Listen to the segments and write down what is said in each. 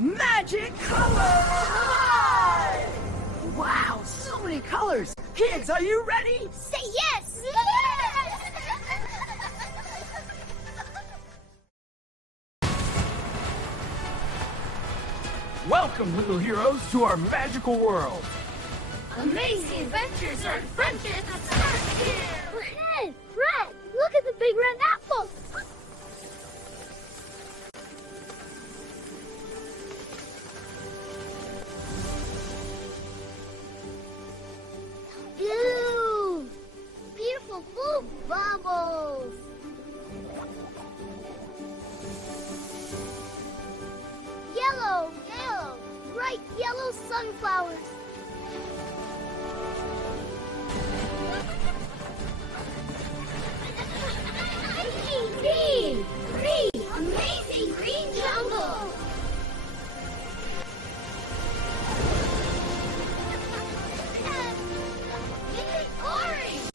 Magic colors! Wow, so many colors! Kids, are you ready? Say yes! Welcome, little heroes, to our magical world. Amazing adventures are adventures that start here! Hey, Red! Look at the big red apple! Blue! Beautiful blue bubbles! Yellow! Bright yellow sunflowers! Green! Amazing green jungle! Orange!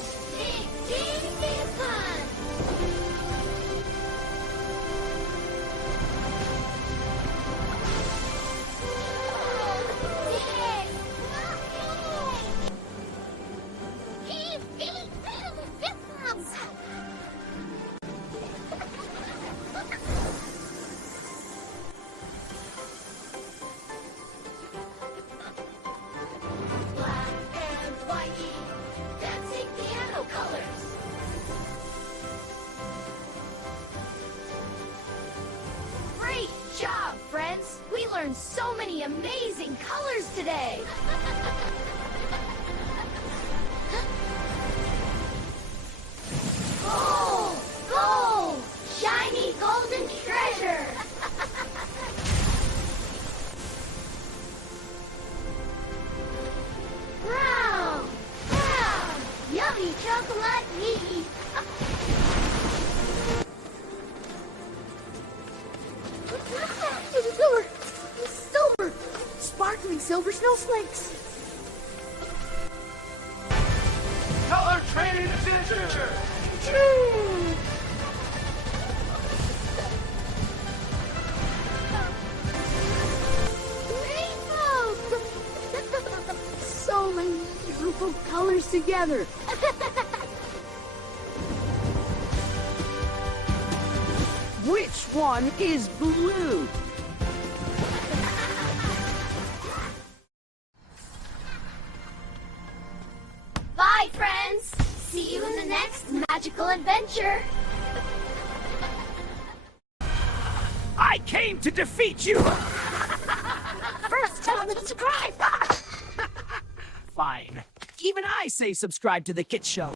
Big fun! Great job, friends! We learned so many amazing colors today! Gold! Shiny golden treasure! Brown! Yummy chocolate meat! Silver! Sparkling silver snowflakes! Color training adventure! Rainbow! So many beautiful colors together! Which one is blue? Bye, friends! See you in the next magical adventure! I came to defeat you! First, tell them to subscribe! Fine. Even I say subscribe to the Kit Show.